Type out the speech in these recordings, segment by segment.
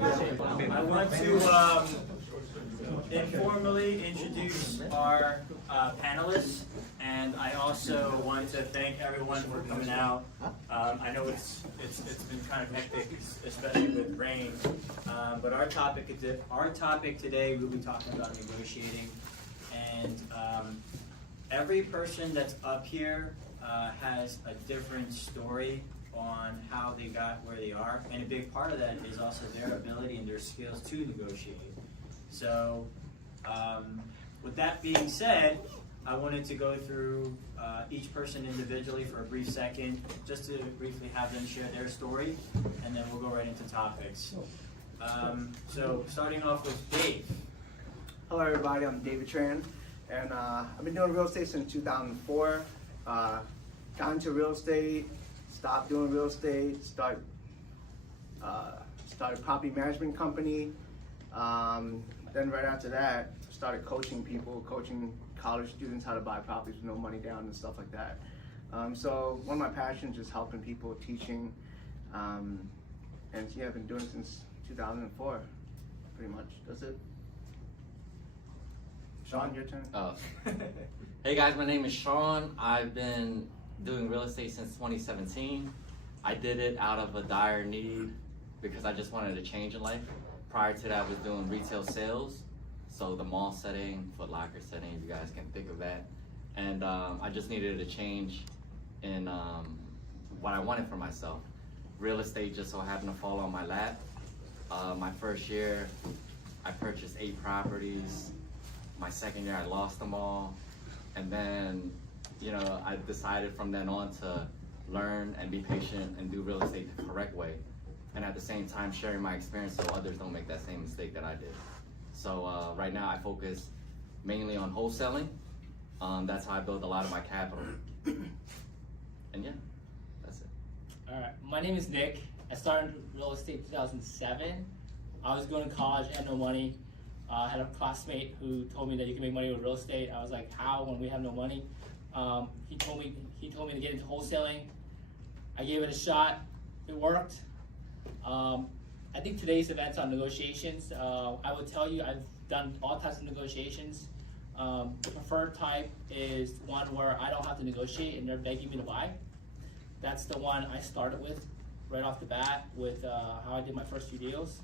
I want to informally introduce our panelists, and I also want to thank everyone for coming out. I know it's been kind of hectic, especially with rain. But our topic today, we'll be talking about negotiating, and every person that's up here has a different story on how they got where they are, and a big part of that is also their ability and their skills to negotiate. So with that being said, I wanted to go through each person individually for a brief second, just to briefly have them share their story, and then we'll go right into topics. So starting off with Dave. Hello everybody, I'm David Tran, and I've been doing real estate since 2004. Got into real estate, stopped doing real estate, started a property management company. Then right after that, started coaching people, coaching college students how to buy properties with no money down and stuff like that. So one of my passions is helping people, teaching, and yeah, I've been doing it since 2004, pretty much. That's it. Sean, your turn. Oh. Hey guys, my name is Sean. I've been doing real estate since 2017. I did it out of a dire need because I just wanted a change in life. Prior to that, I was doing retail sales, so the mall setting, Foot Locker setting, if you guys can think of that. And I just needed a change in what I wanted for myself. Real estate just so happened to fall on my lap. My first year, I purchased 8 properties. My second year, I lost them all. And then, you know, I decided from then on to learn and be patient and do real estate the correct way. And at the same time, sharing my experience so others don't make that same mistake that I did. So right now, I focus mainly on wholesaling. That's how I build a lot of my capital. And yeah, that's it. All right, my name is Nick. I started real estate in 2007. I was going to college, I had no money. I had a classmate who told me that you can make money with real estate. I was like, how when we have no money? He told me to get into wholesaling. I gave it a shot. It worked. I think today's event's on negotiations. I will tell you, I've done all types of negotiations. The preferred type is one where I don't have to negotiate and they're begging me to buy. That's the one I started with right off the bat with how I did my first few deals.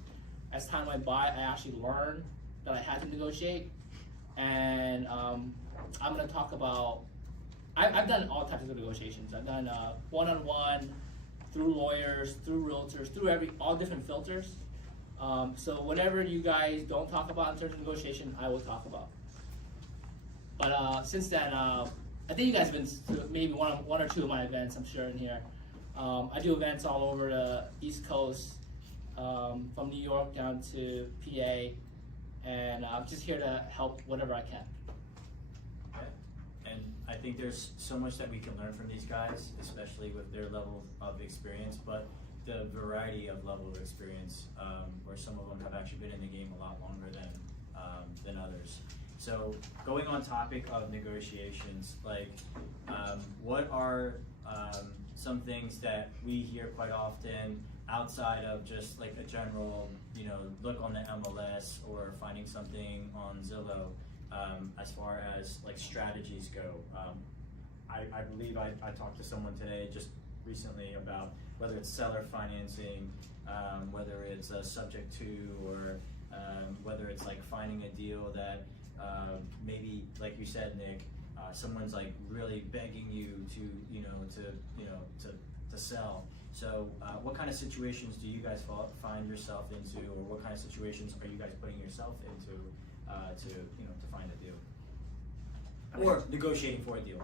As time went by, I actually learned that I had to negotiate. And I'm gonna talk about, I've done all types of negotiations. I've done one-on-one, through lawyers, through realtors, through all different filters. So whatever you guys don't talk about in terms of negotiation, I will talk about. But since then, I think you guys have been to maybe one or two of my events, I'm sure, in here. I do events all over the East Coast, from New York down to PA, and I'm just here to help whatever I can. And I think there's so much that we can learn from these guys, especially with their level of experience, but the variety of level of experience, where some of them have actually been in the game a lot longer than others. So going on topic of negotiations, like what are some things that we hear quite often outside of just like a general, you know, look on the MLS or finding something on Zillow, as far as like strategies go? I believe I talked to someone today just recently about whether it's seller financing, whether it's subject to, or whether it's like finding a deal that maybe, like you said, Nick, someone's like really begging you to sell. So what kind of situations do you guys find yourself into, or what kind of situations are you guys putting yourself into to find a deal or negotiating for a deal?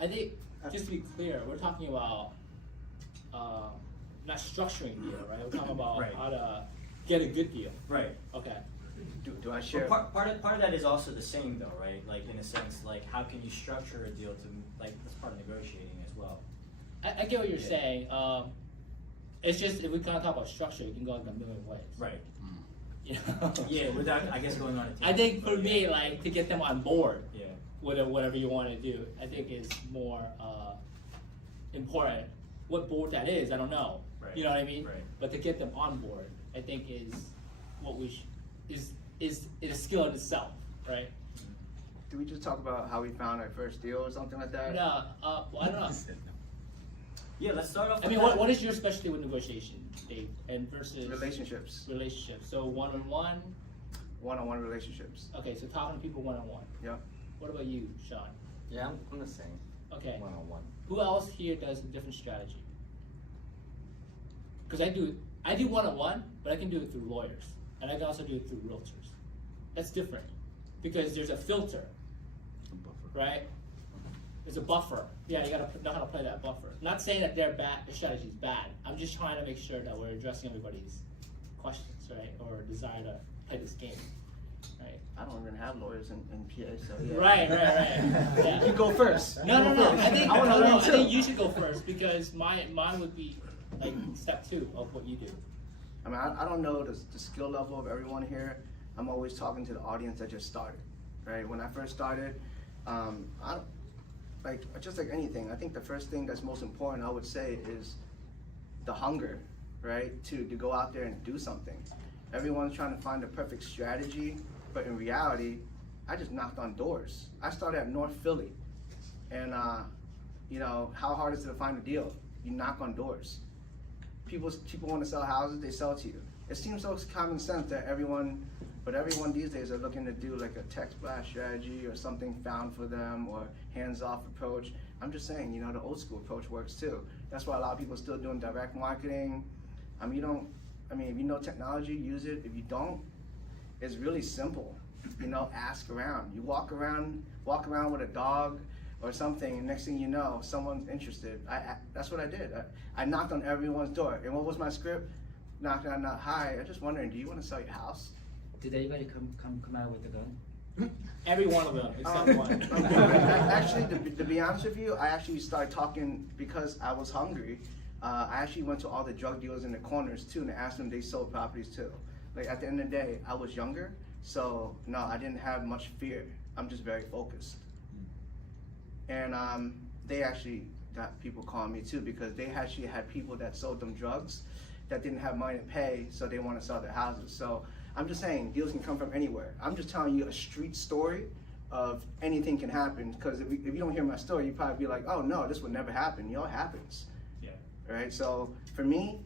I think, just to be clear, we're talking about not structuring a deal, right? We're talking about right. How to get a good deal. Right. Okay. Do I share? Well, part of that is also the same though, right? Like in a sense, like how can you structure a deal to, like, that's part of negotiating as well. I get what you're saying. It's just, if we kind of talk about structure, it can go in a million ways. Right. You know? Yeah, without, I guess, going on a tangent. I think for me, like, to get them on board, yeah, with whatever you want to do, I think is more important. What board that is, I don't know. Right. You know what I mean? Right. But to get them on board, I think is what is a skill in itself, right? Did we just talk about how we found our first deal or something like that? No, well, I don't know. Yeah, let's start off. I mean, what is your specialty with negotiation, Dave, and versus Relationships. relationships? So one-on-one. One-on-one relationships. Okay, so talking to people one-on-one. Yep. What about you, Sean? Yeah, I'm the same. Okay. One-on-one. Who else here does a different strategy? Because I do one-on-one, but I can do it through lawyers, and I can also do it through realtors. That's different because there's a filter, right? There's a buffer. Yeah, you gotta know how to play that buffer. Not saying that their strategy is bad. I'm just trying to make sure that we're addressing everybody's questions, right, or desire to play this game, right? I don't even have lawyers in PA, so yeah. Right. Yeah. You go first. No. I think I wanna learn I too. think you should go first because mine would be like step 2 of what you do. I mean, I don't know the skill level of everyone here. I'm always talking to the audience that just started, right? When I first started, just like anything, I think the first thing that's most important, I would say, is the hunger, right? To go out there and do something. Everyone's trying to find the perfect strategy, but in reality, I just knocked on doors. I started at North Philly, and how hard is it to find a deal? You knock on doors. People want to sell houses, they sell to you. It seems so common sense that everyone these days are looking to do like a text blast strategy or something found for them or hands-off approach. I'm just saying, the old school approach works too. That's why a lot of people are still doing direct marketing. If you know technology, use it. If you don't, it's really simple. Ask around. You walk around with a dog or something, and next thing you know, someone's interested. That's what I did. I knocked on everyone's door. And what was my script? Knocked on, hi, I'm just wondering, do you want to sell your house? Did anybody come out with a gun? Every one of them, except one. Actually, to be honest with you, I actually started talking because I was hungry. I actually went to all the drug dealers in the corners too and asked them if they sold properties too. Like at the end of the day, I was younger, so no, I didn't have much fear. I'm just very focused. And they actually got people calling me too because they actually had people that sold them drugs that didn't have money to pay, so they want to sell their houses. So I'm just saying, deals can come from anywhere. I'm just telling you a street story of anything can happen, because if you don't hear my story, you'd probably be like, oh no, this would never happen. It happens. Yeah. Right, so for me,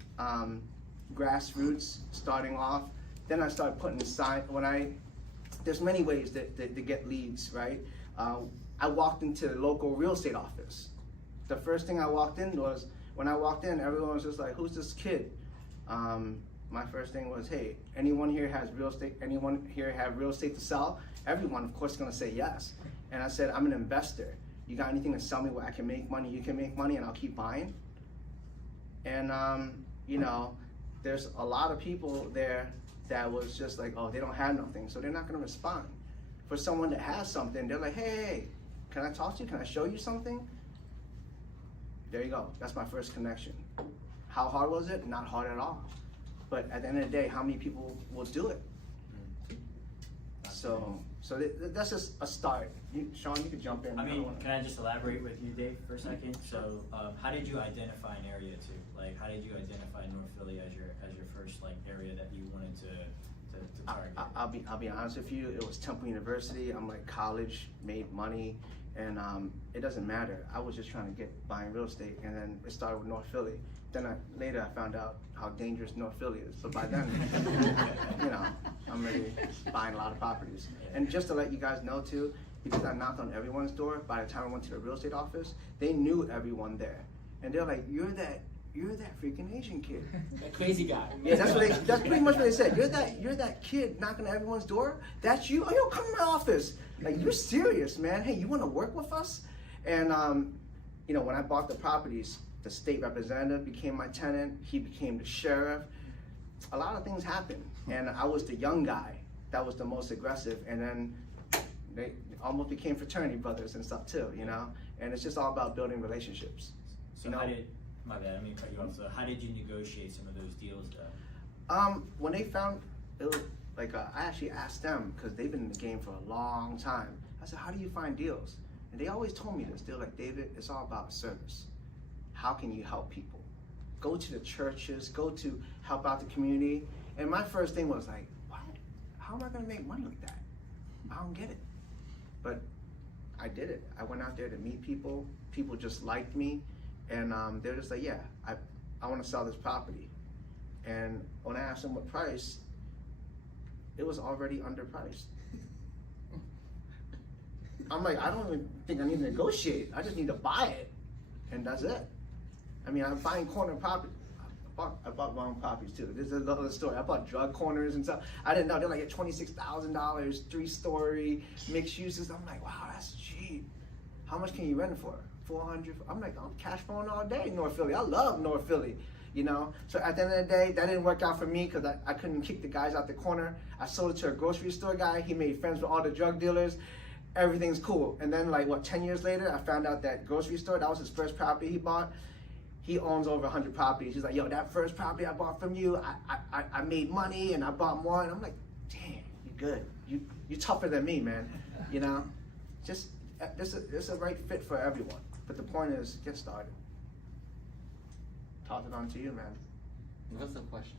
grassroots, starting off, then I started putting aside, there's many ways to get leads, right? I walked into the local real estate office. The first thing I walked in was, when I walked in, everyone was just like, who's this kid? My first thing was, hey, anyone here has real estate? Anyone here have real estate to sell? Everyone, of course, is gonna say yes. And I said, I'm an investor. You got anything to sell me where I can make money? You can make money, and I'll keep buying. And there's a lot of people there that was just like, oh, they don't have nothing, so they're not gonna respond. For someone that has something, they're like, hey, can I talk to you? Can I show you something? There you go. That's my first connection. How hard was it? Not hard at all. But at the end of the day, how many people will do it? So that's just a start. Sean, you could jump in. Can I just elaborate with you, Dave, for a second? So, how did you identify an area too? Like, how did you identify North Philly as your first area that you wanted to target? I'll be honest with you. It was Temple University. I'm like college, made money, and it doesn't matter. I was just trying to get buying real estate, and then it started with North Philly. Then later I found out how dangerous North Philly is. But by then, I'm already buying a lot of properties. And just to let you guys know too, because I knocked on everyone's door, by the time I went to the real estate office, they knew everyone there. And they're like, you're that freaking Asian kid. That crazy guy. Yeah, that's pretty much what they said. You're that kid knocking on everyone's door? That's you? Oh, yo, come to my office. Like, you're serious, man. Hey, you want to work with us? And when I bought the properties, the state representative became my tenant. He became the sheriff. A lot of things happened, and I was the young guy that was the most aggressive. And then they almost became fraternity brothers and stuff too, And it's just all about building relationships. So my bad, I mean cut you off. So how did you negotiate some of those deals though? When they found it was like I actually asked them, because they've been in the game for a long time. I said, how do you find deals? And they always told me this. They're like, David, it's all about service. How can you help people? Go to the churches, go to help out the community. And my first thing was like, wow, how am I gonna make money like that? I don't get it. But I did it. I went out there to meet people. People just liked me, and they're just like, yeah, I want to sell this property. And when I asked them what price, it was already underpriced. I'm like, I don't even think I need to negotiate. I just need to buy it, and that's it. I mean, I'm buying corner property. I bought wrong properties too. This is another story. I bought drug corners and stuff. I didn't know they're like at $26,000, 3-story mixed uses. I'm like, wow, that's cheap. How much can you rent it for? 400. I'm like, I'm cash flowing all day in North Philly. I love North Philly, you know. So at the end of the day, that didn't work out for me because I couldn't kick the guys out the corner. I sold it to a grocery store guy. He made friends with all the drug dealers. Everything's cool. And then like 10 years later, I found out that grocery store, that was his first property he bought. He owns over 100 properties. He's like, yo, that first property I bought from you, I made money and I bought more. And I'm like, damn, you good. You tougher than me, man. You know, just this is a right fit for everyone. But the point is, get started. Toss it on to you, man. What's the question?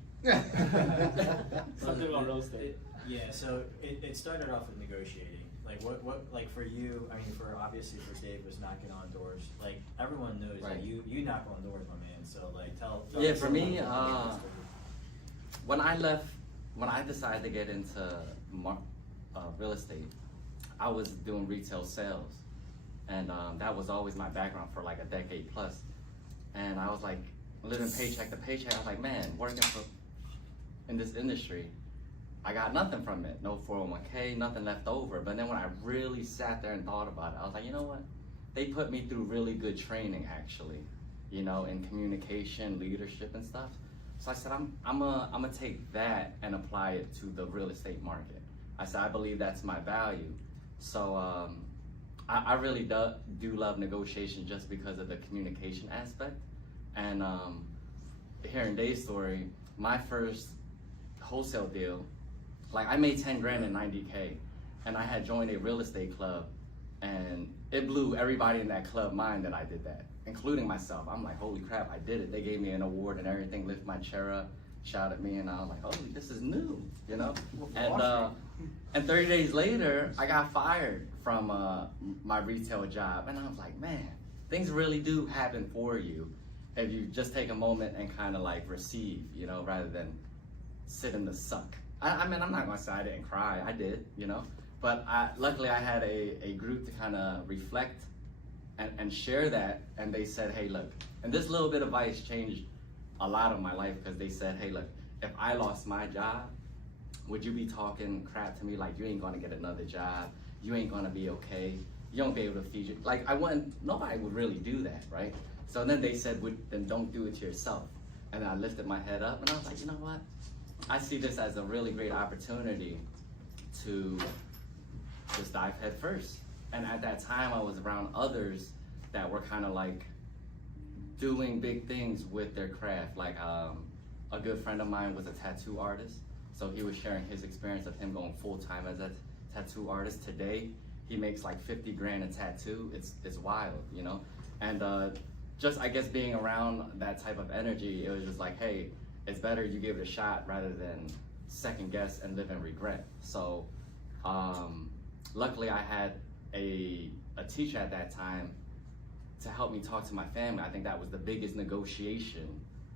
Something about real estate. Yeah, so it started off with negotiating. Like what like for you, I mean obviously for Dave was knocking on doors. Like everyone knows Right. that you knock on doors, my man. So like tell Yeah, us for someone me, who made this story. when I decided to get into real estate, I was doing retail sales, and that was always my background for like a decade plus. And I was like living paycheck to paycheck. I was like, man, working in this industry, I got nothing from it. No 401k, nothing left over. But then when I really sat there and thought about it, I was like, you know what? They put me through really good training, actually, you know, in communication, leadership, and stuff. So I said, I'm gonna take that and apply it to the real estate market. I said, I believe that's my value. So I really do love negotiation just because of the communication aspect. And hearing Dave's story, my first wholesale deal, like I made 10 grand and 90K, and I had joined a real estate club, and it blew everybody in that club mind that I did that, including myself. I'm like, holy crap, I did it. They gave me an award and everything, lift my chair up, shout at me, and I was like, holy, this is new, you know? And 30 days later, I got fired from my retail job, and I was like, man, things really do happen for you if you just take a moment and kind of like receive, you know, rather than sit in the suck. I mean, I'm not gonna say I didn't cry, I did, you know, but luckily I had a group to kind of reflect and share that, and they said, hey, look, and this little bit of advice changed a lot of my life, because they said, hey, look, if I lost my job, would you be talking crap to me like you ain't gonna get another job, you ain't gonna be okay, you won't be able to feed you? Like nobody would really do that, right? So then they said, then don't do it to yourself. And I lifted my head up and I was like, you know what? I see this as a really great opportunity to just dive head first. And at that time, I was around others that were kind of like doing big things with their craft. Like a good friend of mine was a tattoo artist. So he was sharing his experience of him going full time as a tattoo artist. Today, he makes like 50 grand a tattoo. It's wild, you know? And just, I guess, being around that type of energy, it was just like, hey, it's better you give it a shot rather than second guess and live in regret. So luckily I had a teacher at that time to help me talk to my family. I think that was the biggest negotiation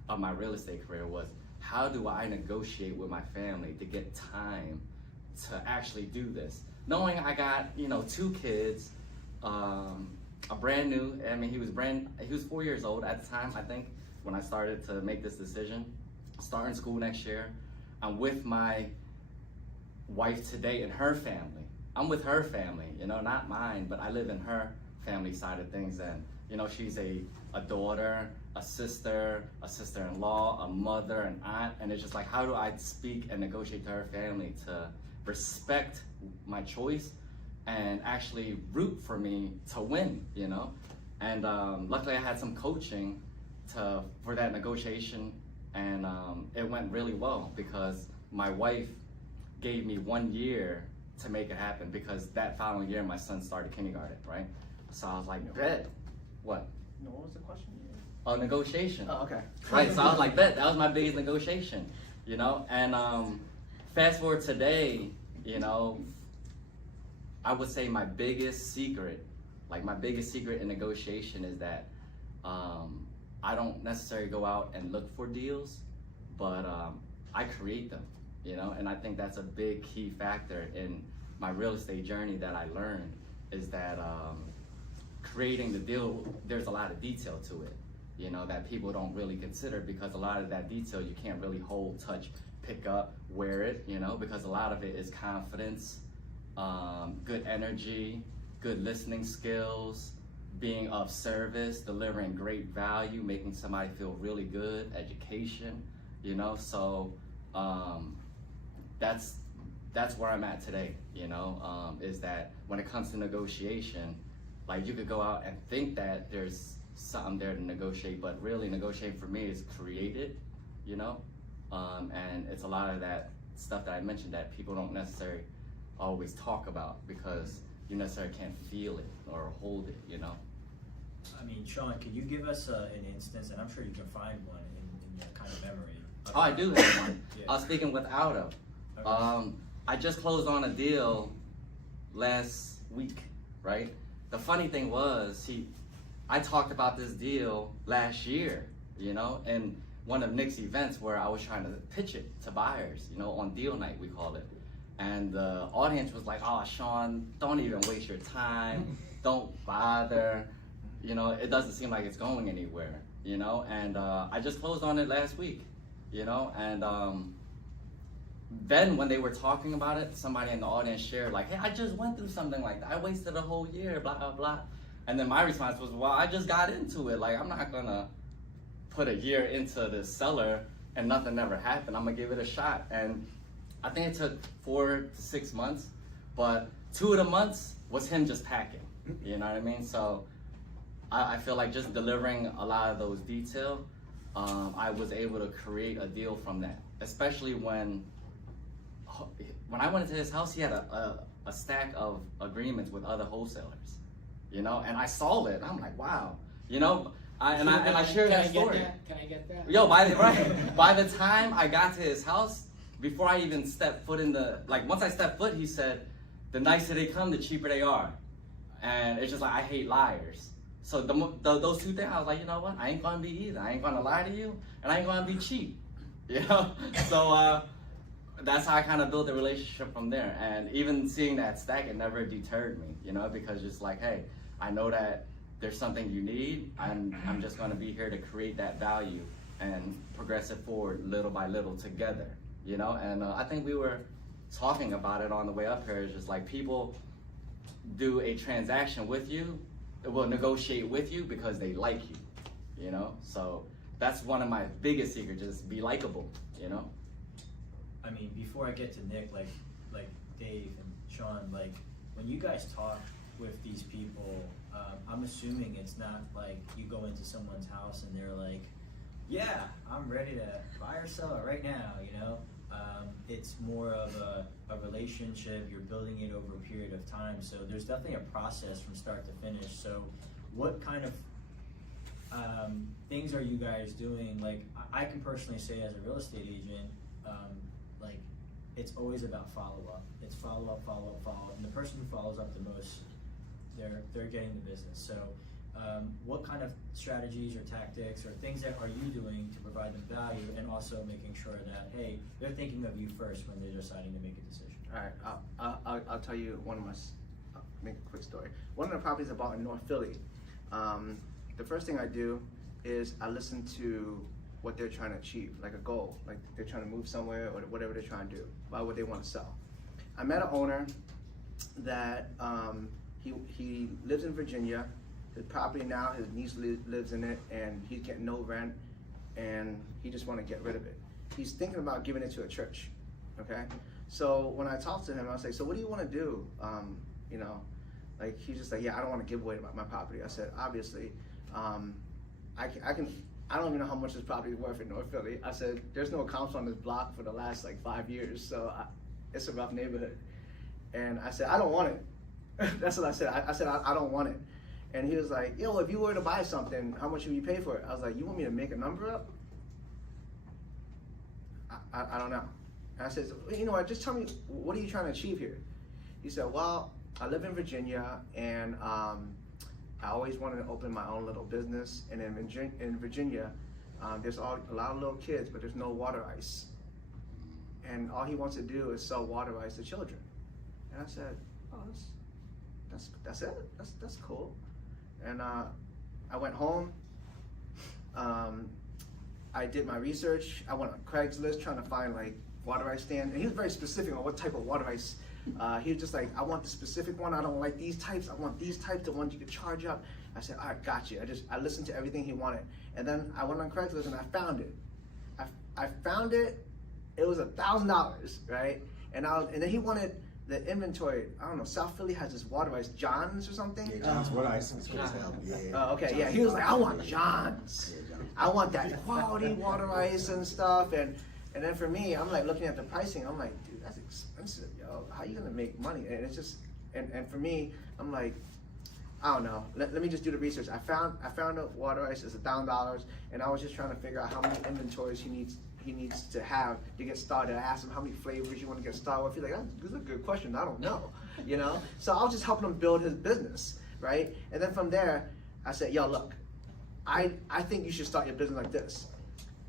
of my real estate career, was how do I negotiate with my family to get time to actually do this? Knowing I got, you know, 2 kids, a brand new, I mean, he was 4 years old at the time, I think, when I started to make this decision. Starting school next year. I'm with my wife today and her family. I'm with her family, you know, not mine, but I live in her family side of things. And, you know, she's a daughter, a sister-in-law, a mother, an aunt. And it's just like, how do I speak and negotiate to her family to respect my choice and actually root for me to win, you know? And luckily I had some coaching for that negotiation, and it went really well because my wife gave me 1 year to make it happen, because that following year my son started kindergarten, right? So I was like, bet. What? No, what was the question? Oh, negotiation. Oh, okay. Right, so I was like, bet, that was my biggest negotiation, you know? And fast forward today, you know, I would say my biggest secret, in negotiation is that I don't necessarily go out and look for deals, but I create them, you know, and I think that's a big key factor in my real estate journey that I learned is that creating the deal, there's a lot of detail to it, you know, that people don't really consider, because a lot of that detail you can't really hold, touch, pick up, wear it, you know, because a lot of it is confidence, good energy, good listening skills, being of service, delivering great value, making somebody feel really good, education, you know. So that's where I'm at today, you know, is that when it comes to negotiation, like you could go out and think that there's something there to negotiate, but really negotiating for me is created, you know, and it's a lot of that stuff that I mentioned that people don't necessarily always talk about because you necessarily can't feel it or hold it, you know. I mean, Sean, can you give us an instance, and I'm sure you can find one in your kind of memory? Oh, I do have one. Yeah. I was speaking with Aldo. Okay. I just closed on a deal last week, right? The funny thing was, I talked about this deal last year, you know, in one of Nick's events where I was trying to pitch it to buyers, you know, on deal night, we call it. And the audience was like, oh, Sean, don't even waste your time. Don't bother. You know, it doesn't seem like it's going anywhere, you know? And I just closed on it last week, you know? And then when they were talking about it, somebody in the audience shared like, hey, I just went through something like that. I wasted a whole year, blah, blah, blah. And then my response was, well, I just got into it. Like, I'm not gonna put a year into this seller and nothing ever happened. I'm gonna give it a shot. And I think it took 4 to 6 months, but 2 of the months was him just packing, you know what I mean? So I feel like just delivering a lot of those details, I was able to create a deal from that, especially when I went into his house, he had a stack of agreements with other wholesalers, you know, and I saw it, and I'm like, wow, you know, I shared that story. Can I get that? Yo, by the time I got to his house, before I even stepped foot once I stepped foot, he said, the nicer they come, the cheaper they are. And it's just like, I hate liars. So those two things, I was like, you know what? I ain't gonna be either. I ain't gonna lie to you, and I ain't gonna be cheap, you know? So that's how I kind of built the relationship from there. And even seeing that stack, it never deterred me, you know? Because it's like, hey, I know that there's something you need. I'm just gonna be here to create that value and progress it forward little by little together, you know? And I think we were talking about it on the way up here. It's just like people do a transaction with you, will negotiate with you because they like you, you know? So that's one of my biggest secrets, just be likable, you know? I mean, before I get to Nick, like Dave and Sean, like when you guys talk with these people, I'm assuming it's not like you go into someone's house and they're like, yeah, I'm ready to buy or sell it right now, you know? It's more of a relationship, you're building it over a period of time, so there's definitely a process from start to finish. So what kind of things are you guys doing? Like, I can personally say as a real estate agent, like, it's always about follow-up. It's follow-up, follow-up, follow-up, and the person who follows up the most, they're getting the business. So what kind of strategies or tactics or things that are you doing to provide them value, and also making sure that, hey, they're thinking of you first when they're deciding to make a decision? All right, I'll tell you one of my, make a quick story. One of the properties I bought in North Philly, the first thing I do is I listen to what they're trying to achieve, like a goal, like they're trying to move somewhere or whatever they're trying to do, about what they want to sell. I met an owner that he lives in Virginia. His property now, his niece lives in it, and he's getting no rent, and he just want to get rid of it. He's thinking about giving it to a church, okay? So when I talked to him, I was like, so what do you want to do? You know, like he's just like, yeah, I don't want to give away my property. I said, obviously, I don't even know how much this property is worth in North Philly. I said, there's no accounts on this block for the last like 5 years, so it's a rough neighborhood. And I said, I don't want it. That's what I said. I said, I don't want it. And he was like, yo, if you were to buy something, how much would you pay for it? I was like, you want me to make a number up? I don't know. And I said, you know what, just tell me, what are you trying to achieve here? He said, well, I live in Virginia, and I always wanted to open my own little business. And in Virginia, there's a lot of little kids, but there's no water ice. And all he wants to do is sell water ice to children. And I said, oh, that's it? That's cool. And I went home. I did my research. I went on Craigslist trying to find like water ice stand. And he was very specific on what type of water ice. He was just like, I want the specific one. I don't like these types. I want these types, the ones you could charge up. I said, all right, got you. I listened to everything he wanted. And then I went on Craigslist and I found it. I found it. It was $1,000, right? And then he wanted the inventory. I don't know, South Philly has this water ice, John's or something. Yeah, John's water ice is what it's called. Yeah. Okay, yeah. He was like, I want John's. Yeah, John's. I want that quality water ice and stuff. And then for me, I'm like looking at the pricing. I'm like, dude, that's expensive, yo. How you gonna make money? And it's just, and for me, I'm like, I don't know. Let me just do the research. I found a water ice is $1,000, and I was just trying to figure out how many inventories he needs to have to get started. I asked him how many flavors you want to get started with. He's like, that's a good question. I don't know, you know? So I was just helping him build his business, right? And then from there, I said, yo, look, I think you should start your business like this.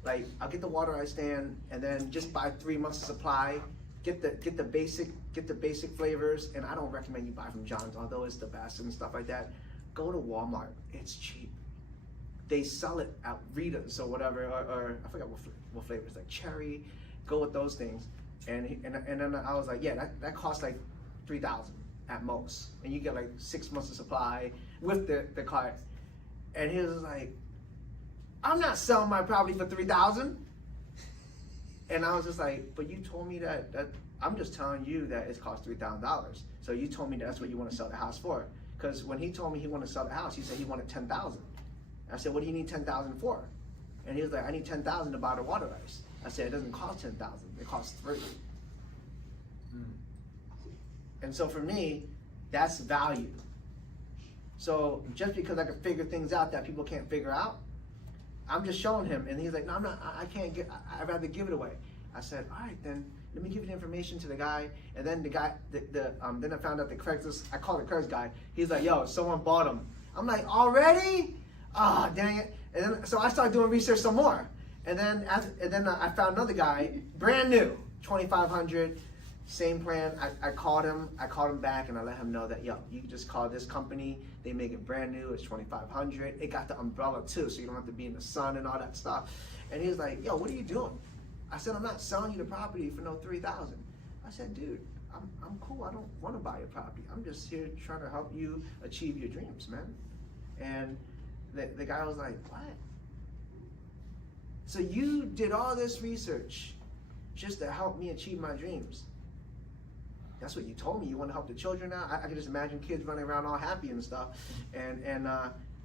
Like, I'll get the water ice stand, and then just buy 3 months of supply, get the basic flavors, and I don't recommend you buy from John's, although it's the best and stuff like that. Go to Walmart, it's cheap. They sell it at Rita's or whatever, or I forgot what flavors, like cherry. Go with those things, and then I was like, yeah, that costs like $3,000 at most, and you get like 6 months of supply with the cart. And he was like, I'm not selling my property for $3,000. And I was just like, but you told me that I'm just telling you that it costs $3,000. So you told me that's what you want to sell the house for. Because when he told me he wanted to sell the house, he said he wanted $10,000. I said, what do you need $10,000 for? And he was like, I need $10,000 to buy the water ice. I said, it doesn't cost $10,000, it costs $3,000. And so for me, that's value. So just because I can figure things out that people can't figure out, I'm just showing him, and he's like, no, I'm not, I can't get, I'd rather give it away. I said, all right, then let me give you the information to the guy. And then the guy, then I found out the Craigslist, I called the Craigslist guy. He's like, yo, someone bought him. I'm like, already? Ah, dang it. And then, so I started doing research some more. And then I found another guy, brand new, 2,500, same plan. I called him back, and I let him know that, yo, you can just call this company. They make it brand new. It's 2,500. It got the umbrella too, so you don't have to be in the sun and all that stuff. And he was like, yo, what are you doing? I said, I'm not selling you the property for no $3,000. I said, dude, I'm cool. I don't want to buy your property. I'm just here trying to help you achieve your dreams, man. And the guy was like, what? So you did all this research just to help me achieve my dreams? That's what you told me. You want to help the children out? I can just imagine kids running around all happy and stuff. And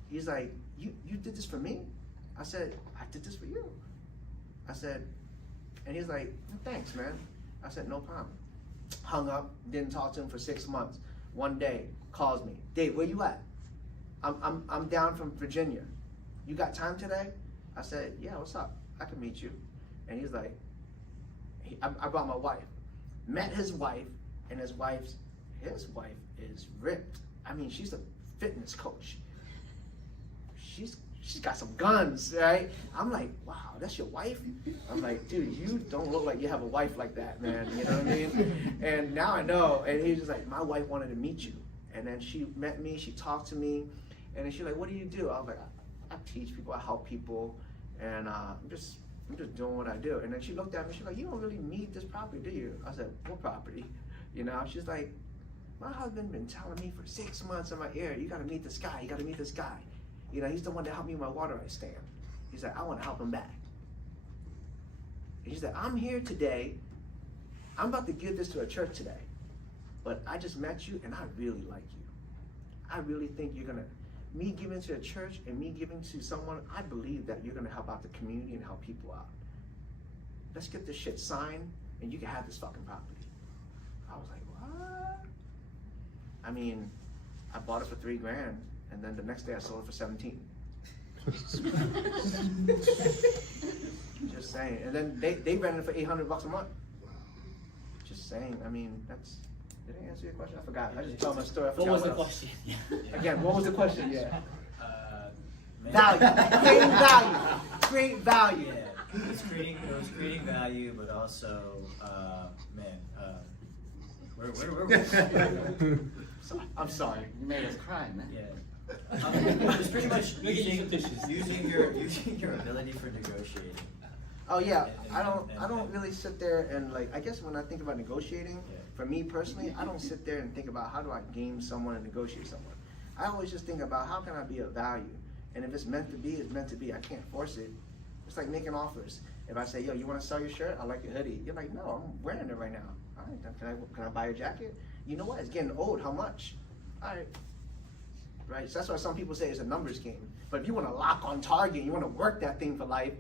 he's like, you did this for me? I said, I did this for you. I said, and he's like, thanks, man. I said, no problem. Hung up, didn't talk to him for 6 months. One day, calls me, Dave, where you at? I'm down from Virginia. You got time today? I said, yeah, what's up? I can meet you. And he's like, I brought my wife. Met his wife, and his wife is ripped. I mean, she's a fitness coach. She's got some guns, right? I'm like, wow, that's your wife? I'm like, dude, you don't look like you have a wife like that, man. You know what I mean? And now I know. And he's just like, my wife wanted to meet you. And then she met me, she talked to me, and then she's like, what do you do? I was like, I teach people, I help people, and I'm just doing what I do. And then she looked at me, she's like, you don't really need this property, do you? I said, what property? You know, she's like, my husband been telling me for 6 months in my ear, you gotta meet this guy, you gotta meet this guy. You know, he's the one that helped me with my water ice stand. He's like, I wanna help him back. And she's like, I'm here today, I'm about to give this to a church today, but I just met you and I really like you. I really think you're gonna, me giving to a church and me giving to someone, I believe that you're gonna help out the community and help people out. Let's get this shit signed and you can have this fucking property. I was like, what? I mean, I bought it for $3,000 and then the next day I sold it for 17. Just saying. And then they rented it for $800 a month. just saying. I mean, did I answer your question? I forgot. I just told my story. I What forgot was the else. question? Again, what was the question? Yeah. Man. Value. Creating value. Create value. Yeah, it was creating value, but also, we're I'm sorry. You made us cry, man. yeah. It was pretty much Look at you, using, some using your ability for negotiating. Oh yeah, And- I don't and- really sit there and like, I guess when I think about negotiating, Yeah. for me personally, I don't sit there and think about how do I game someone and negotiate someone. I always just think about how can I be of value, and if it's meant to be, it's meant to be. I can't force it. It's like making offers. If I say, yo, you want to sell your shirt? I like your hoodie. You're like, no, I'm wearing it right now. All right, then can I buy your jacket? You know what? It's getting old. How much? All right. Right. So that's why some people say it's a numbers game. But if you want to lock on target, you want to work that thing for life,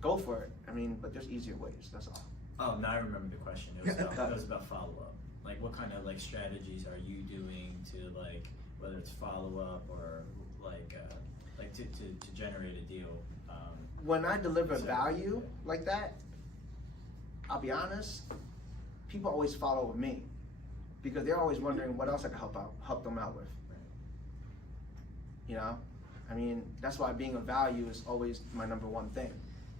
go for it. I mean, but there's easier ways. That's all. Oh, now I remember the question. It was about follow up. Like, what kind of like strategies are you doing to like, whether it's follow up or like to generate a deal? When I deliver So, value yeah. like that, I'll be honest, people always follow with me because they're always wondering what else I can help them out with. You know, I mean, that's why being of value is always my number one thing.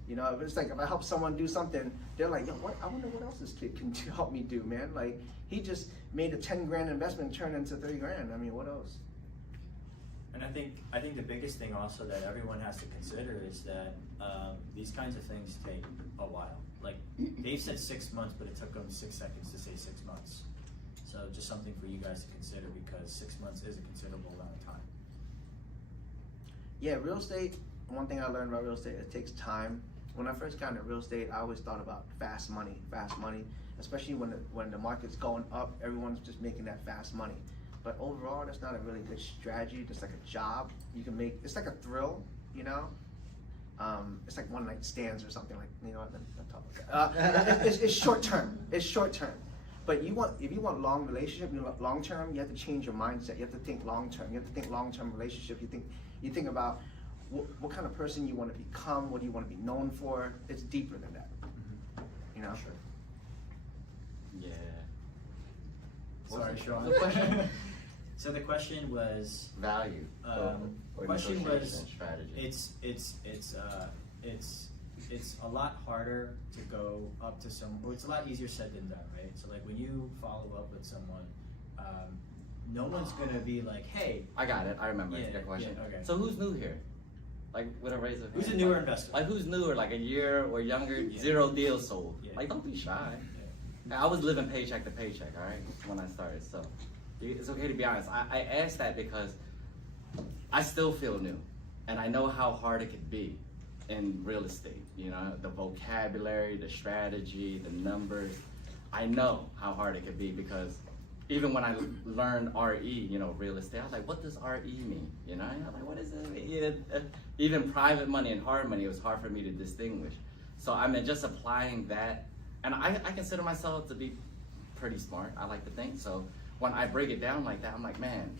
You know, it's like if I help someone do something, they're like, yo, what? I wonder what else this kid can help me do, man. Like, he just made a 10 grand investment turn into 30 grand. I mean, what else? And I think the biggest thing also that everyone has to consider is that these kinds of things take a while. Like Dave said 6 months, but it took him 6 seconds to say 6 months. So just something for you guys to consider because 6 months is a considerable amount of time. Yeah, real estate, one thing I learned about real estate, it takes time. When I first got into real estate, I always thought about fast money, especially when the market's going up, everyone's just making that fast money. But overall, that's not a really good strategy. Just like a job, you can make. It's like a thrill, you know. It's like one night stands or something like. You know, I'm talking about that. It's short term. It's short term. But if you want long relationship, you want long term, you have to change your mindset. You have to think long term. You have to think long term relationship. You think about what kind of person you want to become. What do you want to be known for? It's deeper than that. You know. Sure. Yeah. Sorry, Sean. The question? So the question was Value. Or question was negotiation strategy. it's a lot harder to go up to it's a lot easier said than done, right? So like when you follow up with someone, no one's gonna be like, hey, I got it. I remember Yeah, your question. yeah, okay. So who's new here? Like with a raise of Who's hand, a newer like- investor? Like who's newer? Like a year or younger? Yeah. 0 deals sold. Yeah. Like don't be shy. Yeah. Now, I was living paycheck to paycheck, all right, when I started. So it's okay to be honest. I asked that because I still feel new, and I know how hard it could be in real estate. You know, the vocabulary, the strategy, the numbers. I know how hard it could be because even when I learned RE, you know, real estate, I was like, what does RE mean? You know, I'm like, what does it mean? Even private money and hard money, it was hard for me to distinguish. So I mean, just applying that. And I consider myself to be pretty smart, I like to think. So when I break it down like that, I'm like, man,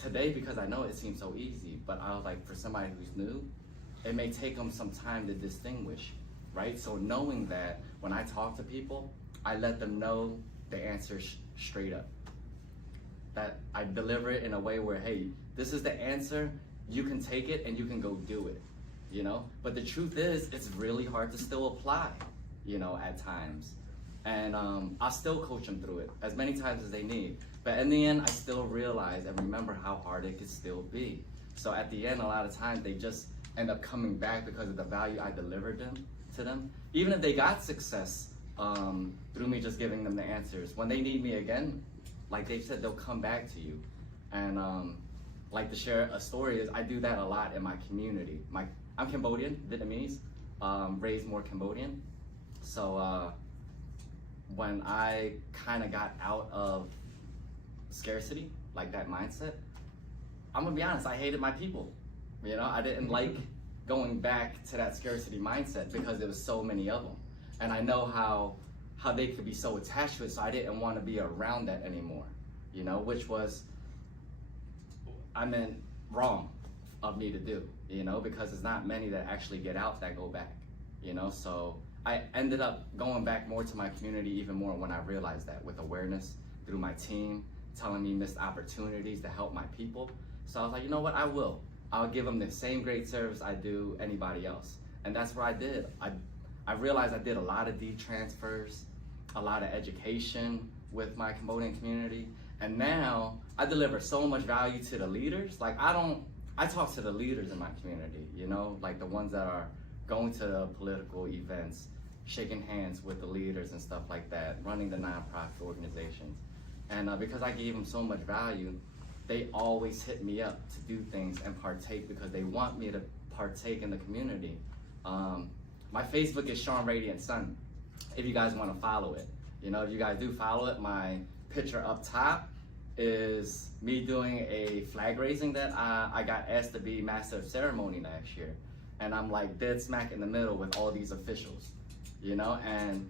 today, because I know it seems so easy, but I was like, for somebody who's new, it may take them some time to distinguish, right? So knowing that when I talk to people, I let them know the answer straight up. That I deliver it in a way where, hey, this is the answer, you can take it and you can go do it, you know? But the truth is, it's really hard to still apply, you know, at times. And I'll still coach them through it as many times as they need. But in the end, I still realize and remember how hard it could still be. So at the end, a lot of times they just end up coming back because of the value I delivered to them. Even if they got success through me just giving them the answers, when they need me again, like Dave said, they'll come back to you. And like to share a story is I do that a lot in my community. I'm Cambodian, Vietnamese, raised more Cambodian. So when I kind of got out of scarcity, like that mindset, I'm gonna be honest, I hated my people. You know, I didn't like going back to that scarcity mindset because there was so many of them. And I know how they could be so attached to it, so I didn't want to be around that anymore, you know, which was, I meant, wrong of me to do, you know, because there's not many that actually get out that go back, you know, so I ended up going back more to my community even more when I realized that, with awareness through my team telling me missed opportunities to help my people. So I was like, you know what, I'll give them the same great service I do anybody else. And that's what I did. I realized I did a lot of transfers, a lot of education with my Cambodian community. And now I deliver so much value to the leaders. Like I talk to the leaders in my community, you know, like the ones that are going to political events, shaking hands with the leaders and stuff like that, running the nonprofit organizations. And because I gave them so much value, they always hit me up to do things and partake because they want me to partake in the community. My Facebook is Sean Radiant Sun, if you guys want to follow it. You know, if you guys do follow it, my picture up top is me doing a flag raising that I got asked to be master of ceremony last year. And I'm like dead smack in the middle with all these officials, you know? And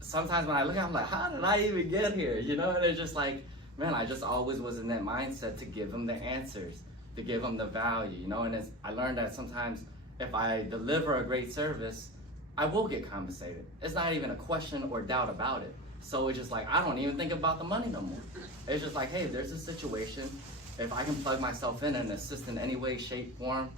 sometimes when I look at it, I'm like, how did I even get here? You know, and it's just like, man, I just always was in that mindset to give them the answers, to give them the value, you know? And I learned that sometimes if I deliver a great service, I will get compensated. It's not even a question or doubt about it. So it's just like, I don't even think about the money no more. It's just like, hey, there's a situation. If I can plug myself in and assist in any way, shape, form,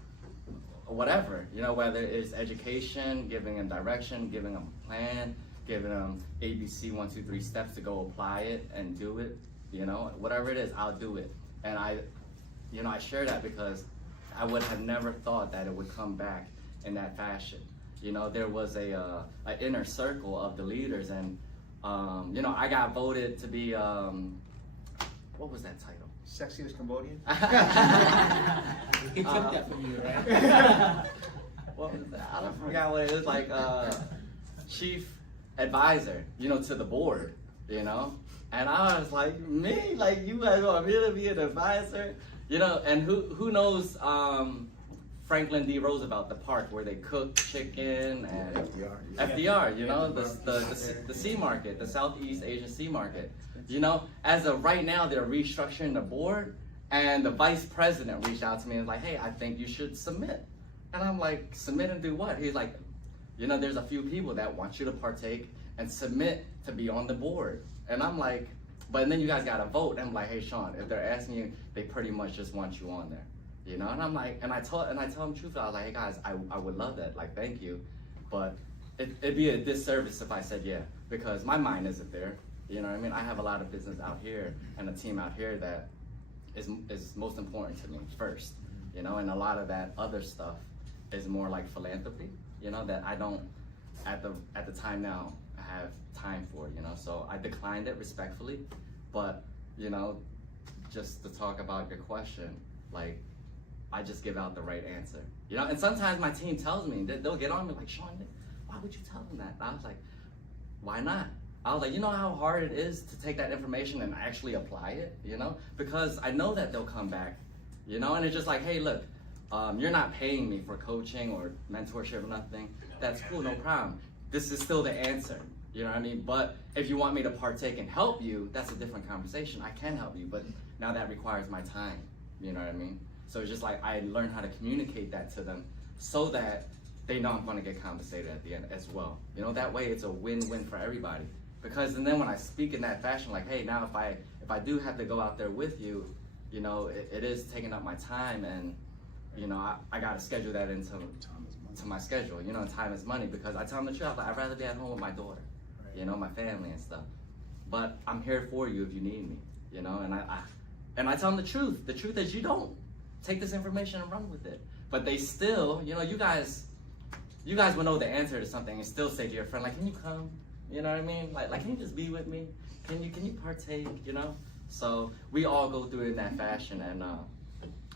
or whatever, you know, whether it's education, giving them direction, giving them a plan, giving them ABC 1, 2, 3 steps to go apply it and do it, you know, whatever it is, I'll do it. And I share that because I would have never thought that it would come back in that fashion. You know, there was a inner circle of the leaders, and you know, I got voted to be what was that title? Sexiest Cambodian? He took that from you, right? What was that? I don't forgot what it was, like chief advisor, you know, to the board, you know? And I was like, me? Like, you guys want me to be an advisor? You know, and who knows Franklin D. Roosevelt, the park where they cook chicken and FDR, you know, the sea market, the Southeast Asian sea market. You know, as of right now, they're restructuring the board, and the vice president reached out to me and was like, hey, I think you should submit. And I'm like, submit and do what? He's like, you know, there's a few people that want you to partake and submit to be on the board. And I'm like, but then you guys gotta vote. And I'm like, hey, Sean, if they're asking you, they pretty much just want you on there. You know, and I'm like, and I tell them truthfully, I was like, hey guys, I would love that, like, thank you, but it'd be a disservice if I said yeah, because my mind isn't there. You know what I mean? I have a lot of business out here and a team out here that is most important to me first, you know, and a lot of that other stuff is more like philanthropy, you know, that I don't at the time now have time for, you know, so I declined it respectfully, but, you know, just to talk about your question, like, I just give out the right answer, you know. And sometimes my team tells me, they'll get on me like, Sean, why would you tell them that? And I was like, why not? I was like, you know how hard it is to take that information and actually apply it, you know? Because I know that they'll come back, you know. And it's just like, hey, look, you're not paying me for coaching or mentorship or nothing. That's cool, no problem. This is still the answer, you know what I mean? But if you want me to partake and help you, that's a different conversation. I can help you, but now that requires my time, you know what I mean? So it's just like I learned how to communicate that to them so that they know I'm going to get compensated at the end as well. You know, that way it's a win-win for everybody. Because and then when I speak in that fashion, like, hey, now if I do have to go out there with you, you know, it is taking up my time, and you know, I got to schedule that into my schedule. You know, time is money, because I tell them the truth. I'd rather be at home with my daughter, you know, my family and stuff. But I'm here for you if you need me, you know. And I tell them the truth. The truth is, you don't take this information and run with it. But they still, you know, you guys will know the answer to something and still say to your friend, like, can you come? You know what I mean? Like, can you just be with me? Can you partake? You know? So we all go through it in that fashion, and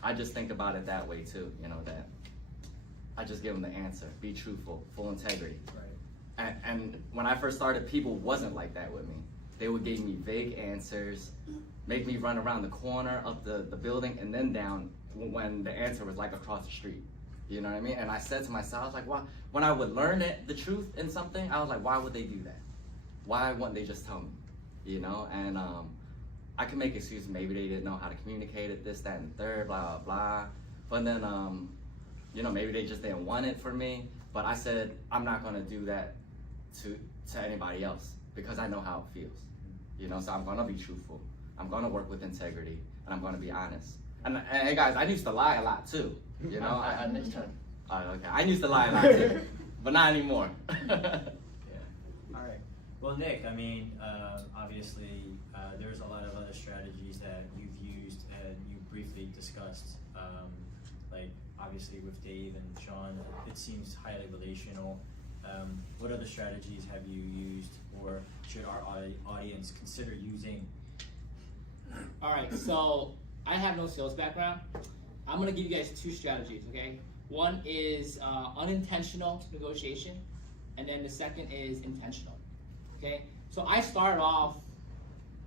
I just think about it that way too. You know, that I just give them the answer: be truthful, full integrity. Right. And when I first started, people wasn't like that with me. They would give me vague answers, make me run around the corner of the building and then down when the answer was like across the street. You know what I mean? And I said to myself, I was like, why? When I would learn the truth in something, I was like, why would they do that? Why wouldn't they just tell me? You know? And I can make excuses. Maybe they didn't know how to communicate it, this, that, and the third, blah, blah, blah. But then, you know, maybe they just didn't want it for me. But I said, I'm not going to do that to anybody else because I know how it feels. You know, so I'm gonna be truthful. I'm gonna work with integrity, and I'm gonna be honest. And hey guys, I used to lie a lot too. You know, Next time. okay. I used to lie a lot too, but not anymore. All right. Well, Nick, I mean, obviously, there's a lot of other strategies that you've used and you briefly discussed. Like, obviously, with Dave and Sean, it seems highly relational. What other strategies have you used, or should our audience consider using? All right, so I have no sales background. I'm gonna give you guys two strategies, okay? One is unintentional negotiation, and then the second is intentional, okay? So I started off,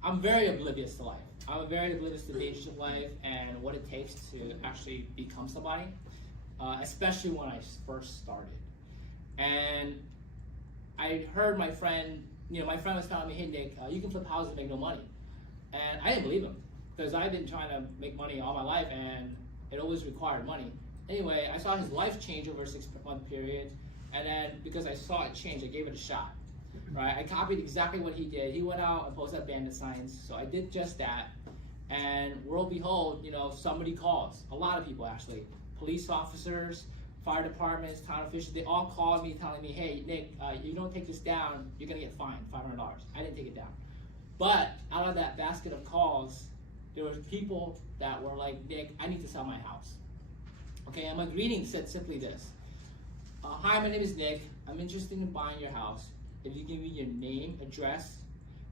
I'm very oblivious to life. I'm very oblivious to the dangers of life and what it takes to actually become somebody, especially when I first started. And I heard my friend, my friend was telling me, hey Nick, you can flip houses and make no money. And I didn't believe him, because I've been trying to make money all my life and it always required money. Anyway, I saw his life change over a 6-month period, and then because I saw it change, I gave it a shot. Right? I copied exactly what he did. He went out and posted bandit signs, so I did just that. And world behold, somebody calls. A lot of people actually. Police officers, fire departments, town officials, they all called me telling me, hey Nick, you don't take this down, you're gonna get fined $500. I didn't take it down. But out of that basket of calls, there was people that were like, Nick, I need to sell my house. Okay, and my greeting said simply this. Hi, my name is Nick. I'm interested in buying your house. If you give me your name, address,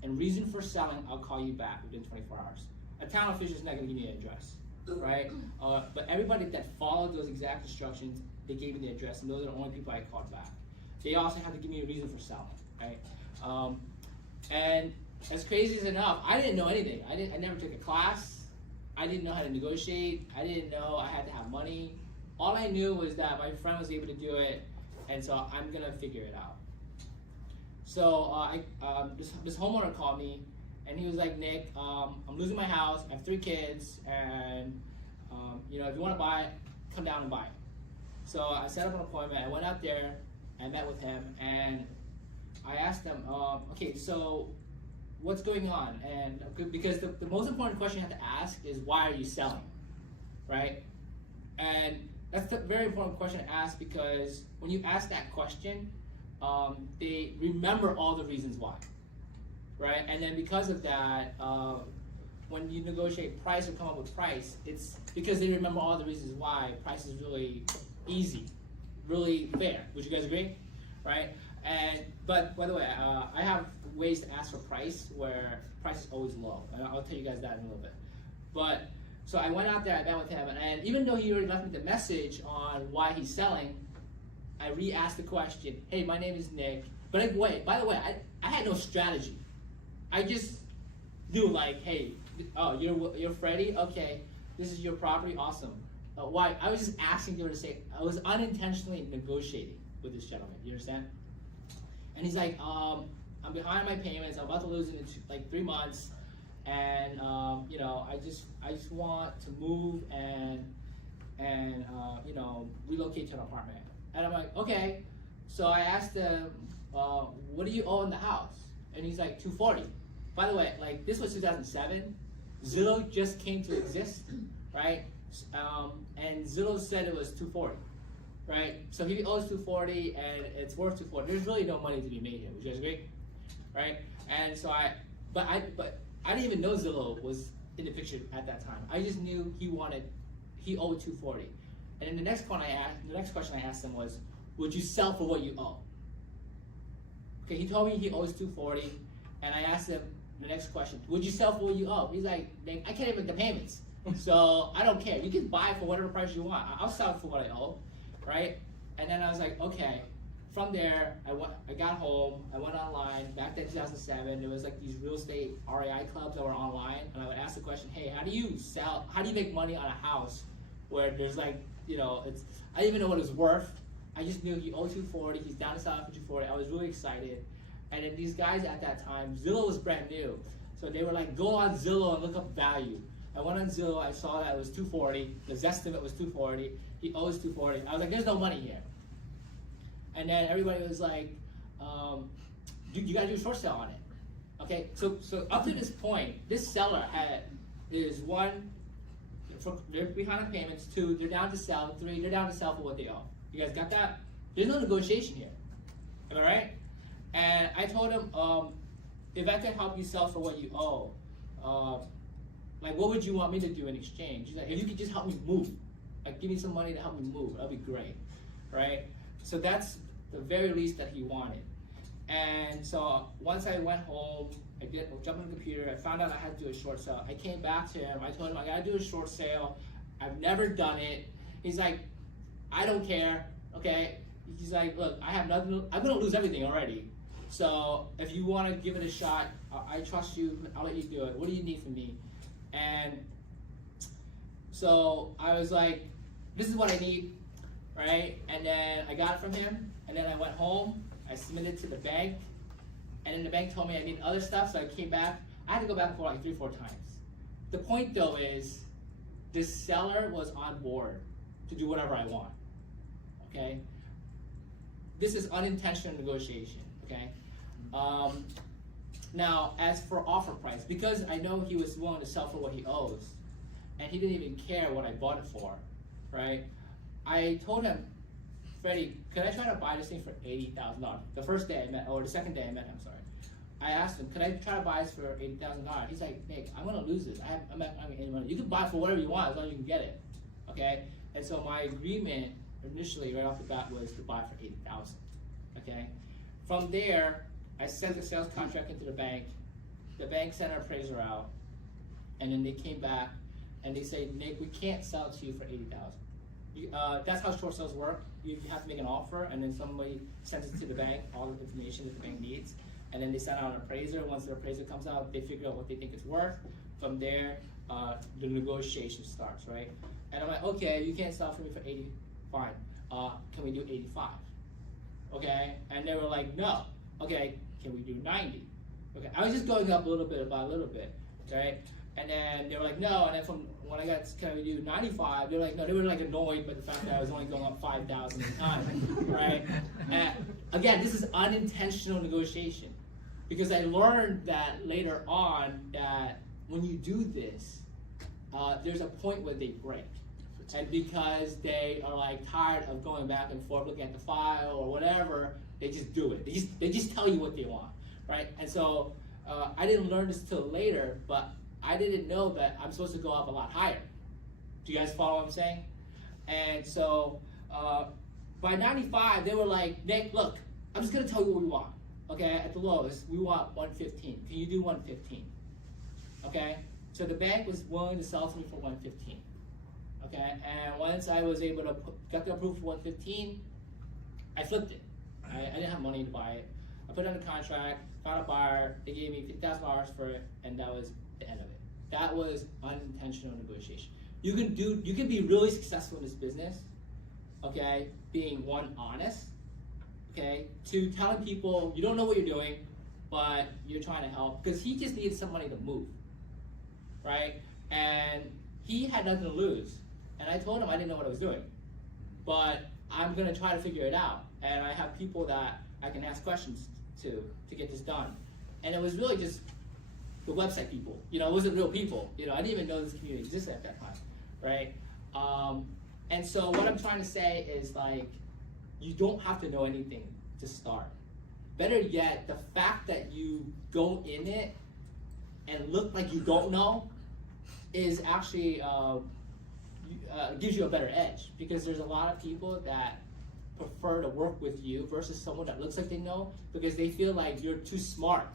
and reason for selling, I'll call you back within 24 hours. A town official is not gonna give me an address, right? But everybody that followed those exact instructions, they gave me the address, and those are the only people I called back. They also had to give me a reason for selling, right? And as crazy as enough, I didn't know anything. I never took a class. I didn't know how to negotiate. I didn't know I had to have money. All I knew was that my friend was able to do it, and so I'm gonna figure it out. So this homeowner called me, and he was like, Nick, I'm losing my house. I have 3 kids, and if you want to buy it, come down and buy it. So I set up an appointment. I went out there. I met with him, and I asked him, okay, so what's going on? And because the most important question you have to ask is, why are you selling, right? And that's a very important question to ask, because when you ask that question, they remember all the reasons why, right? And then because of that, when you negotiate price or come up with price, it's because they remember all the reasons why. Price is really easy, really fair. Would you guys agree, right? But by the way, I have ways to ask for price where price is always low, and I'll tell you guys that in a little bit. But so I went out there, I met with him, and even though he already left me the message on why he's selling, I re-asked the question, hey, my name is Nick. But wait, by the way, I had no strategy. I just knew, like, hey, oh, you're Freddie? Okay, this is your property? Awesome. Why? I was just asking her to say, I was unintentionally negotiating with this gentleman, you understand? And he's like, I'm behind my payments, I'm about to lose it in like 3 months, and I just want to move and relocate to an apartment. And I'm like, okay. So I asked him, what do you owe in the house? And he's like, $240. By the way, like, this was 2007. Zillow just came to exist, right? And Zillow said it was $240, right? So he owes $240 and it's worth $240. There's really no money to be made here. Would you guys agree? Right? And so I didn't even know Zillow was in the picture at that time. I just knew he owed $240. And then the next question I asked him was, would you sell for what you owe? Okay, he told me he owes $240, and I asked him the next question, would you sell for what you owe? He's like, I can't even make the payments, so I don't care. You can buy for whatever price you want. I'll sell for what I owe, right? And then I was like, okay. From there, I got home, I went online. Back then, 2007, there was like these real estate REI clubs that were online, and I would ask the question, hey, how do you make money on a house where there's like, I didn't even know what it was worth. I just knew he owed $240, he's down to sell for $240. I was really excited. And then these guys at that time, Zillow was brand new. So they were like, go on Zillow and look up value. I went on Zillow, I saw that it was $240, the Zestimate was $240, he owes $240. I was like, there's no money here. And then everybody was like, you gotta do a short sale on it. Okay, so up to this point, this seller is one, they're behind on payments, 2, they're down to sell, 3, they're down to sell for what they owe. You guys got that? There's no negotiation here. Am I right? And I told him, if I can help you sell for what you owe, like what would you want me to do in exchange? He's like, if you could just help me move, like give me some money to help me move, that'd be great, right? So that's the very least that he wanted. And so once I went home, I jumped on the computer, I found out I had to do a short sale. I came back to him, I told him I gotta do a short sale, I've never done it. He's like, I don't care, okay? He's like, look, I have nothing, I'm gonna lose everything already. So if you wanna give it a shot, I trust you, I'll let you do it. What do you need from me? And so I was like, this is what I need, right? And then I got it from him, and then I went home, I submitted to the bank, and then the bank told me I need other stuff, so I came back. I had to go back for like 3-4 times. The point though is, this seller was on board to do whatever I want, okay? This is unintentional negotiation, okay? Now, as for offer price, because I know he was willing to sell for what he owes, and he didn't even care what I bought it for, right? I told him, Freddie, could I try to buy this thing for $80,000? The first day I met, or the second day I met him, sorry. I asked him, could I try to buy this for $80,000? He's like, Nick, I'm gonna lose this. I'm not gonna get any money. You can buy it for whatever you want as long as you can get it, okay? And so my agreement initially, right off the bat, was to buy for $80,000, okay? From there, I sent the sales contract into the bank sent our appraiser out, and then they came back and they say, Nick, we can't sell it to you for $80,000. That's how short sales work. You have to make an offer, and then somebody sends it to the bank, all the information that the bank needs, and then they send out an appraiser. Once the appraiser comes out, they figure out what they think it's worth. From there, the negotiation starts, right? And I'm like, okay, you can't sell for me for 80, fine. Can we do 85? Okay, and they were like, no. Okay, can we do 90? Okay, I was just going up a little bit by a little bit, right? And then they were like, no, and then from when I got, can we do 95? They were like, no, they were like annoyed by the fact that I was only going up 5,000 at a time, right? And again, this is unintentional negotiation, because I learned that later on that when you do this, there's a point where they break. And because they are like tired of going back and forth looking at the file or whatever, they just do it. They just tell you what they want, right? And so I didn't learn this till later, but I didn't know that I'm supposed to go up a lot higher. Do you guys follow what I'm saying? And so by 95, they were like, Nick, look, I'm just gonna tell you what we want. Okay, at the lowest, we want 115. Can you do 115? Okay, so the bank was willing to sell to me for 115. Okay, and once I was able to get the approval for 115, I flipped it. I didn't have money to buy it. I put it under contract, found a buyer, they gave me $50,000 for it, and that was the end of it. That was unintentional negotiation. You can be really successful in this business, okay, being one, honest, okay, to telling people you don't know what you're doing, but you're trying to help, because he just needed some money to move, right? And he had nothing to lose. And I told him I didn't know what I was doing, but I'm gonna try to figure it out. And I have people that I can ask questions to get this done. And it was really just the website people, you know, it wasn't real people. You know, I didn't even know this community existed at that time, right? And so what I'm trying to say is, like, you don't have to know anything to start. Better yet, the fact that you go in it and look like you don't know is actually gives you a better edge, because there's a lot of people that prefer to work with you versus someone that looks like they know, because they feel like you're too smart.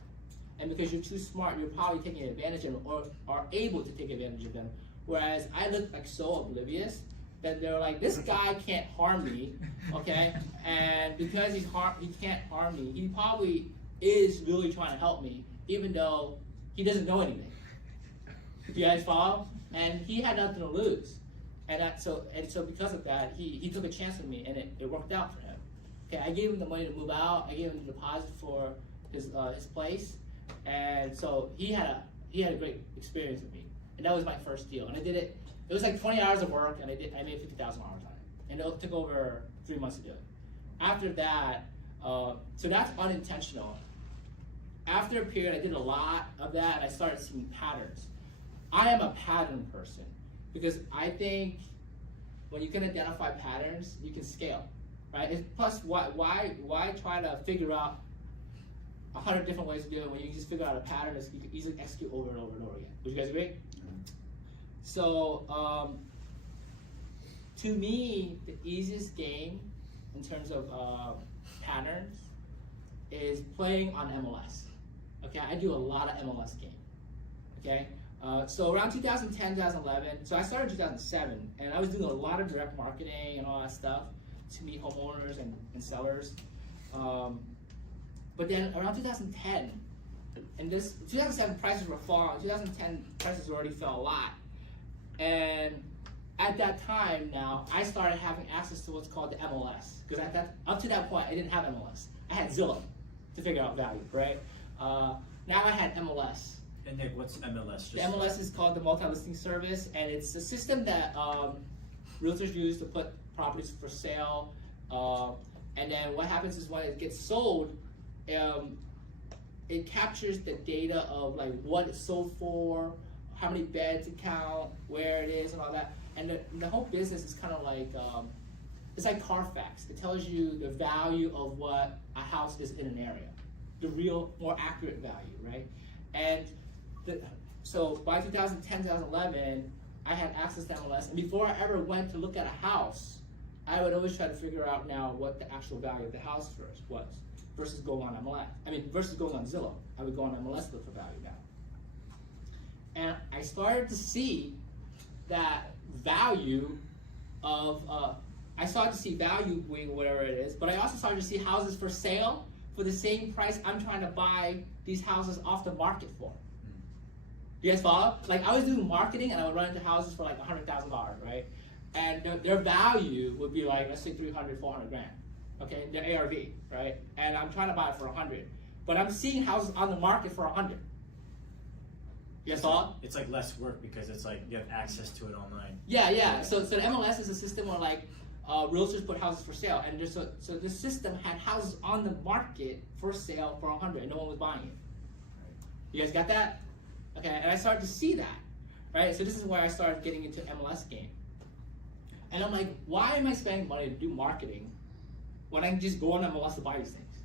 And because you're too smart, you're probably taking advantage of them, or are able to take advantage of them. Whereas I look like so oblivious that they're like, this guy can't harm me, okay? And because he can't harm me, he probably is really trying to help me, even though he doesn't know anything. Do you guys follow? And he had nothing to lose. And so because of that, he took a chance with me, and it worked out for him. Okay, I gave him the money to move out. I gave him the deposit for his place, and so he had a great experience with me. And that was my first deal. And I did it. It was like 20 hours of work, and I made $50,000 on it. And it took over 3 months to do it. After that, So that's unintentional. After a period, I did a lot of that. I started seeing patterns. I am a pattern person because I think when you can identify patterns, you can scale, right? Plus, why try to figure out 100 different ways to do it when you just figure out a pattern that you can easily execute over and over and over again? Would you guys agree? So, to me, the easiest game in terms of patterns is playing on MLS. Okay, I do a lot of MLS game. Okay, so around 2010, 2011, so I started in 2007, and I was doing a lot of direct marketing and all that stuff to meet homeowners and sellers. But then around 2010, and 2007 prices were falling. 2010 prices already fell a lot, and at that time now, I started having access to what's called the MLS, because up to that point, I didn't have MLS. I had Zillow to figure out value, right? Now I had MLS. And Nick, what's MLS? The MLS is called the multi-listing service, and it's a system that realtors use to put properties for sale. And then what happens is when it gets sold, it captures the data of like what it's sold for, how many beds it count, where it is, and all that. And the whole business is kind of like it's like Carfax. It tells you the value of what a house is in an area, the real, more accurate value, right? And so by 2010, 2011, I had access to MLS, and before I ever went to look at a house, I would always try to figure out now what the actual value of the house first was, versus going on MLS. Versus going on Zillow. I would go on MLS to look for value now. And I started to see that value of, I started to see value being whatever it is, but I also started to see houses for sale for the same price I'm trying to buy these houses off the market for. You guys follow? Like, I was doing marketing and I would run into houses for like $100,000, right? And their value would be like, let's say 300, 400 grand, okay? Their ARV, right? And I'm trying to buy it for 100. But I'm seeing houses on the market for 100. You guys follow? It's like less work because it's like you have access to it online. Yeah. So the MLS is a system where like realtors put houses for sale, and so this system had houses on the market for sale for 100, and no one was buying it. You guys got that? Okay, and I started to see that, right? So this is where I started getting into MLS game, and I'm like, why am I spending money to do marketing when I can just go on MLS to buy these things?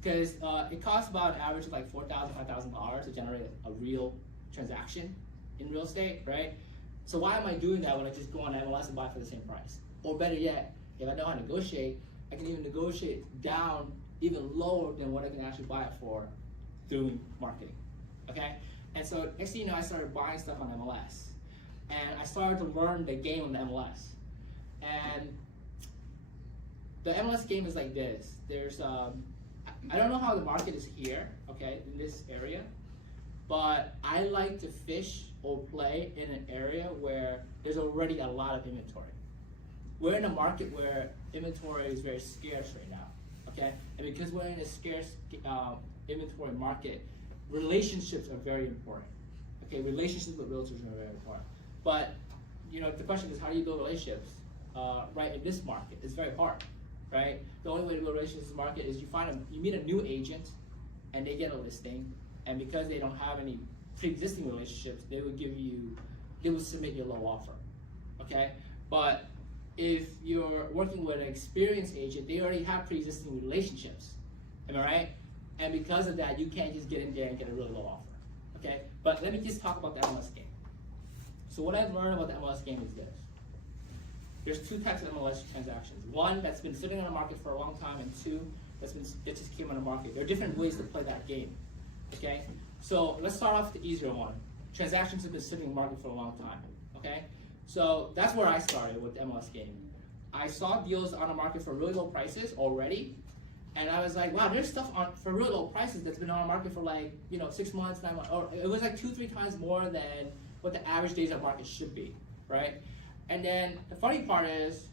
Because it costs about an average of like $4,000, $5,000 to generate a real transaction in real estate, right? So why am I doing that when I just go on MLS and buy for the same price? Or better yet, if I know how to negotiate, I can even negotiate down even lower than what I can actually buy it for through marketing, okay? And so next thing you know, I started buying stuff on MLS. And I started to learn the game on the MLS. And the MLS game is like this. There's, I don't know how the market is here, okay, in this area, but I like to fish or play in an area where there's already a lot of inventory. We're in a market where inventory is very scarce right now, okay? And because we're in a scarce inventory market, relationships are very important, okay? Relationships with realtors are very important. But, you know, the question is, how do you build relationships right in this market? It's very hard, right? The only way to build relationships in this market is you meet a new agent and they get a listing, and because they don't have any pre-existing relationships, they will submit you a low offer, okay? But if you're working with an experienced agent, they already have pre-existing relationships, am I right? And because of that, you can't just get in there and get a really low offer, okay? But let me just talk about the MLS game. So what I've learned about the MLS game is this. There's two types of MLS transactions. One that's been sitting on the market for a long time, and two that just came on the market. There are different ways to play that game, okay? So let's start off with the easier one. Transactions have been sitting in the market for a long time, okay? So that's where I started with the MLS game. I saw deals on the market for really low prices already, and I was like, wow, there's stuff for really low prices that's been on the market for like, 6 months, 9 months, or it was like 2-3 times more than what the average days on market should be, right? And then the funny part is,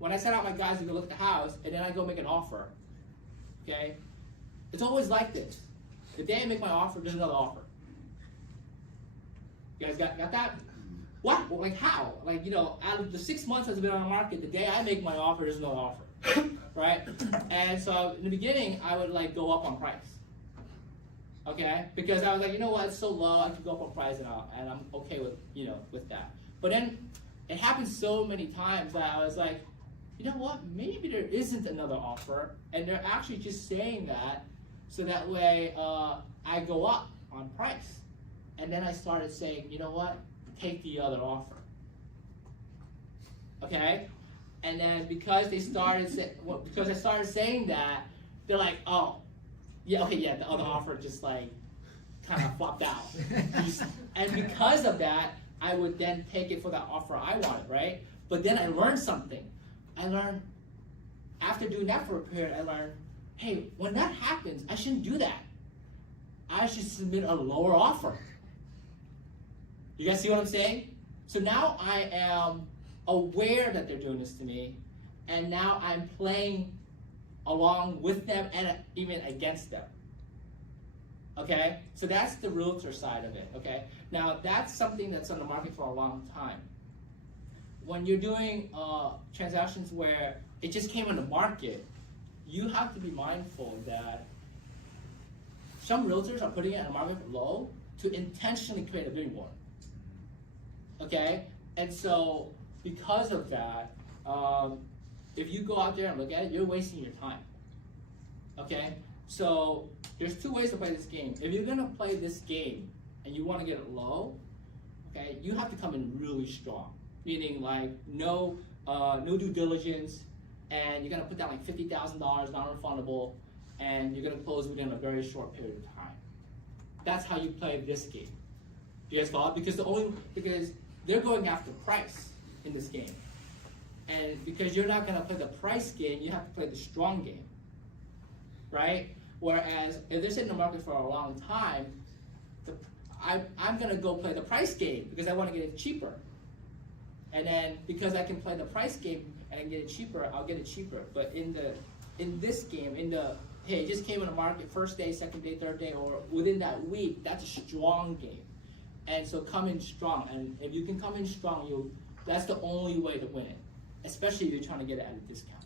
when I sent out my guys to go look at the house, and then I go make an offer, okay? It's always like this. The day I make my offer, there's another offer. You guys got that? What? Like how? Like, out of the 6 months that's been on the market, the day I make my offer, there's another offer. right? And so in the beginning, I would like go up on price. Okay, because I was like, you know what, it's so low, I can go up on price and I'm okay with, you know, with that. But then it happened so many times that I was like, you know what, maybe there isn't another offer, and they're actually just saying that so that way I go up on price. And then I started saying, you know what, take the other offer. Okay, and then because I started saying that, they're like, oh. Yeah, okay, yeah, the other offer just like kind of flopped out. And because of that, I would then take it for that offer I wanted, right? But then I learned something. I learned, after doing that for a period, I learned, hey, when that happens, I shouldn't do that. I should submit a lower offer. You guys see what I'm saying? So now I am aware that they're doing this to me, and now I'm playing along with them and even against them. Okay, so that's the realtor side of it. Okay, now that's something that's on the market for a long time. When you're doing transactions where it just came on the market, you have to be mindful that some realtors are putting it on the market low to intentionally create a bidding war. Okay, and so because of that, if you go out there and look at it, you're wasting your time. Okay? So there's two ways to play this game. If you're gonna play this game and you wanna get it low, okay, you have to come in really strong. Meaning like no due diligence, and you're gonna put down like $50,000 non-refundable, and you're gonna close within a very short period of time. That's how you play this game. Do you guys follow? Because they're going after price in this game. And because you're not going to play the price game, you have to play the strong game, right? Whereas if they're sitting in the market for a long time, I'm going to go play the price game because I want to get it cheaper. And then because I can play the price game and get it cheaper, I'll get it cheaper. But in this game, hey, it just came on the market first day, second day, third day, or within that week, that's a strong game. And so come in strong. And if you can come in strong, that's the only way to win it. Especially if you're trying to get it at a discount.